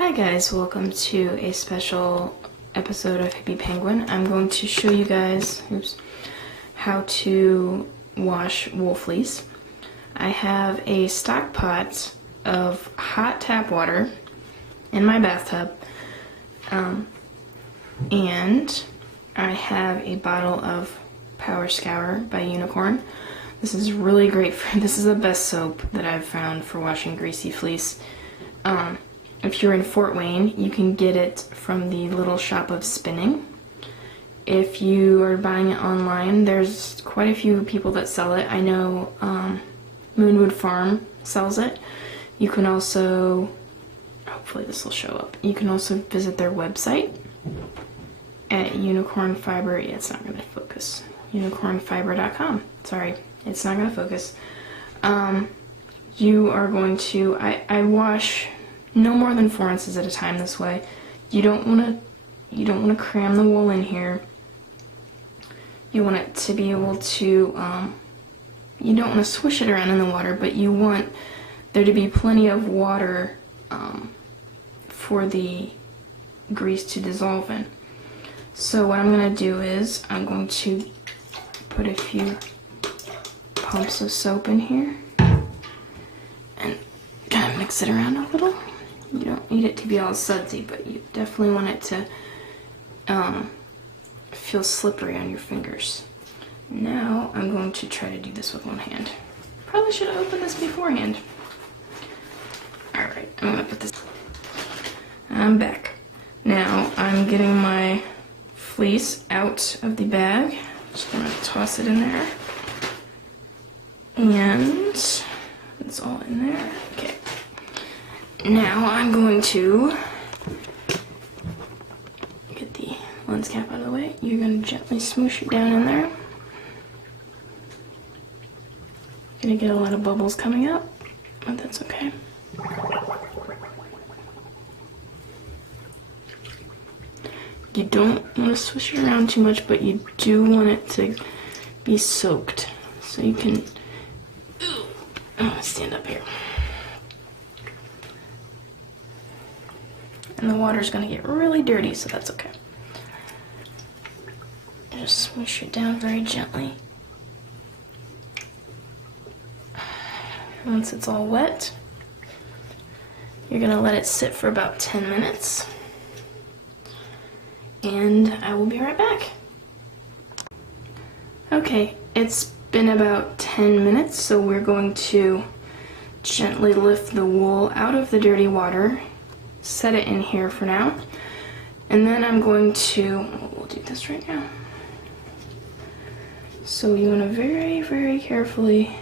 Hi guys, welcome to a special episode of Hippie Penguin. I'm going to show you guys how to wash wool fleece. I have a stock pot of hot tap water in my bathtub, and I have a bottle of Power Scour by Unicorn. This is really great this is the best soap that I've found for washing greasy fleece. If you're in Fort Wayne, you can get it from the Little Shop of Spinning. If you are buying it online, there's quite a few people that sell it. I know Moonwood Farm sells it. You can also, hopefully this will show up, you can also visit their website at Unicorn Fiber. Yeah, it's not going to focus. Unicornfiber.com. Sorry, it's not going to focus. You are going to, I wash no more than 4 ounces at a time this way. You don't want to cram the wool in here. You want it to be able to, you don't want to swish it around in the water, but you want there to be plenty of water for the grease to dissolve in. So what I'm going to do is I'm going to put a few pumps of soap in here and kind of mix it around a little. You don't need it to be all sudsy, but you definitely want it to feel slippery on your fingers. Now I'm going to try to do this with one hand. Probably should have opened this beforehand. Alright, I'm going to put this. I'm back. Now I'm getting my fleece out of the bag. Just going to toss it in there. And it's all in there. Okay. Now I'm going to get the lens cap out of the way. You're going to gently smoosh it down in there. Gonna get a lot of bubbles coming up, but that's okay. You don't want to swish it around too much, but you do want it to be soaked. So you can, I'm gonna stand up here. And the water's gonna get really dirty, so that's okay. Just swish it down very gently. Once it's all wet, you're gonna let it sit for about 10 minutes. And I will be right back. Okay, it's been about 10 minutes, so we're going to gently lift the wool out of the dirty water. Set it in here for now, and then I'm going to, we'll do this right now. So you want to very, very carefully,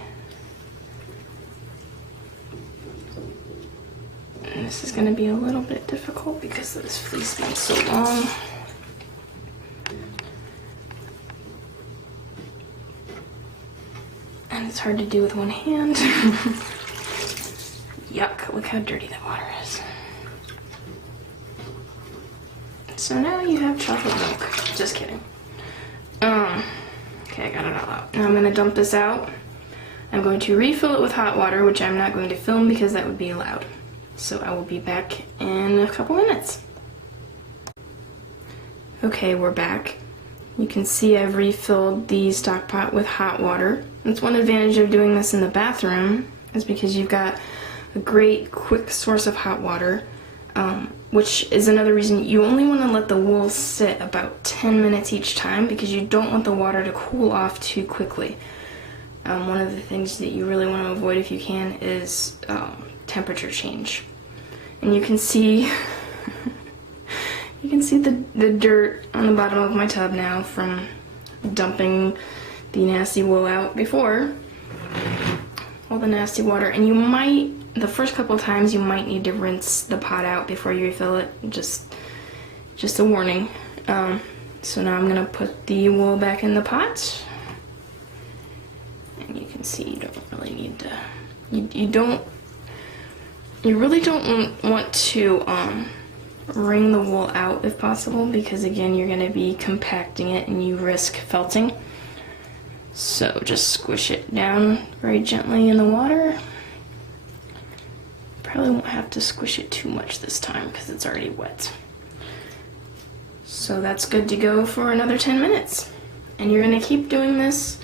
and this is going to be a little bit difficult because this fleece being so long. And it's hard to do with one hand. Yuck, look how dirty that water is. So now you have chocolate milk. Just kidding. Okay, I got it all out. Now I'm going to dump this out. I'm going to refill it with hot water, which I'm not going to film because that would be loud. So I will be back in a couple minutes. Okay, we're back. You can see I've refilled the stock pot with hot water. That's one advantage of doing this in the bathroom, is because you've got a great quick source of hot water. Which is another reason you only want to let the wool sit about 10 minutes each time, because you don't want the water to cool off too quickly. One of the things that you really want to avoid if you can is temperature change. And you can see the dirt on the bottom of my tub now from dumping the nasty wool out before. All the nasty water, and you might, the first couple of times you might need to rinse the pot out before you refill it, just a warning. So now I'm gonna put the wool back in the pot, and you can see you don't really need to, you really don't want to wring the wool out if possible, because again you're gonna be compacting it and you risk felting. So just squish it down very gently in the water. Probably won't have to squish it too much this time because it's already wet. So that's good to go for another 10 minutes. And you're gonna keep doing this.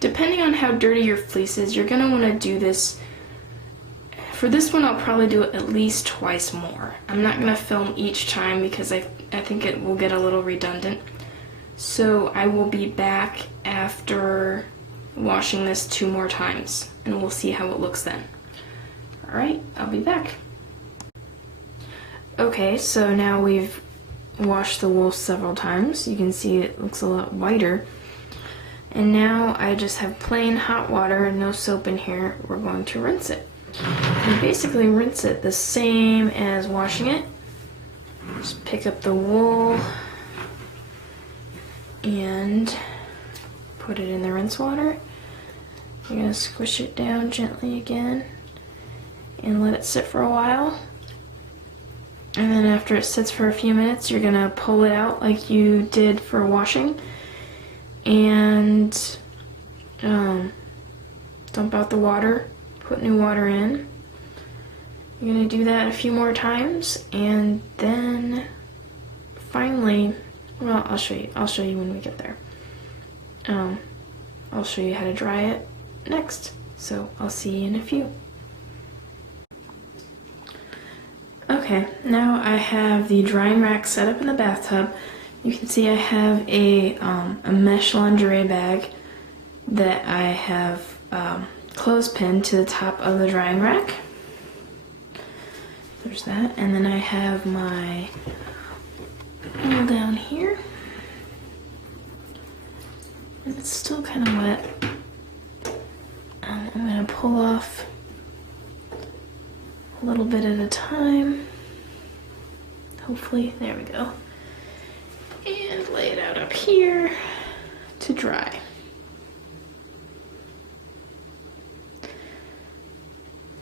Depending on how dirty your fleece is, you're gonna wanna do this. For this one, I'll probably do it at least twice more. I'm not gonna film each time because I think it will get a little redundant. So I will be back after washing this 2 more times and we'll see how it looks then. All right, I'll be back. Okay, so now we've washed the wool several times. You can see it looks a lot whiter. And now I just have plain hot water, no soap in here. We're going to rinse it. And basically rinse it the same as washing it. Just pick up the wool and put it in the rinse water. You're gonna squish it down gently again and let it sit for a while. And then after it sits for a few minutes, you're gonna pull it out like you did for washing and dump out the water, put new water in. You're gonna do that a few more times and then finally, well, I'll show you when we get there. I'll show you how to dry it next. So I'll see you in a few. Okay, now I have the drying rack set up in the bathtub. You can see I have a mesh lingerie bag that I have clothespin to the top of the drying rack. There's that, and then I have my wool down here. And it's still kind of wet. I'm gonna pull off a little bit at a time. Hopefully, there we go. And lay it out up here to dry.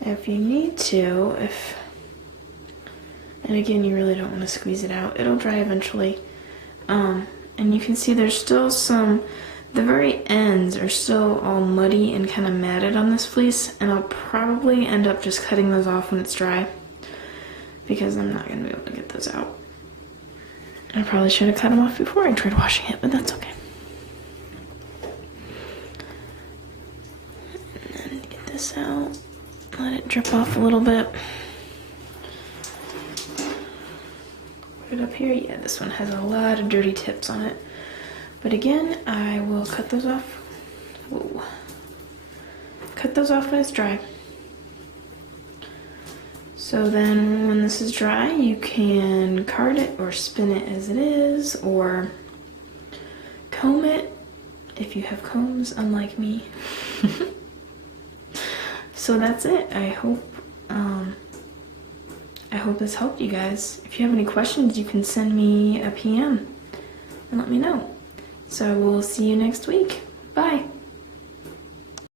If you need to, and again, you really don't want to squeeze it out, it'll dry eventually. And you can see there's still the very ends are still all muddy and kind of matted on this fleece, and I'll probably end up just cutting those off when it's dry because I'm not going to be able to get those out. I probably should have cut them off before I tried washing it, but that's okay. And then get this out, let it drip off a little bit. Put it up here. Yeah, this one has a lot of dirty tips on it. But again, I will cut those off. Whoa. Cut those off when it's dry. So then when this is dry, you can card it or spin it as it is, or comb it if you have combs, unlike me. So that's it. I hope this helped you guys. If you have any questions, you can send me a PM and let me know. So we'll see you next week. Bye.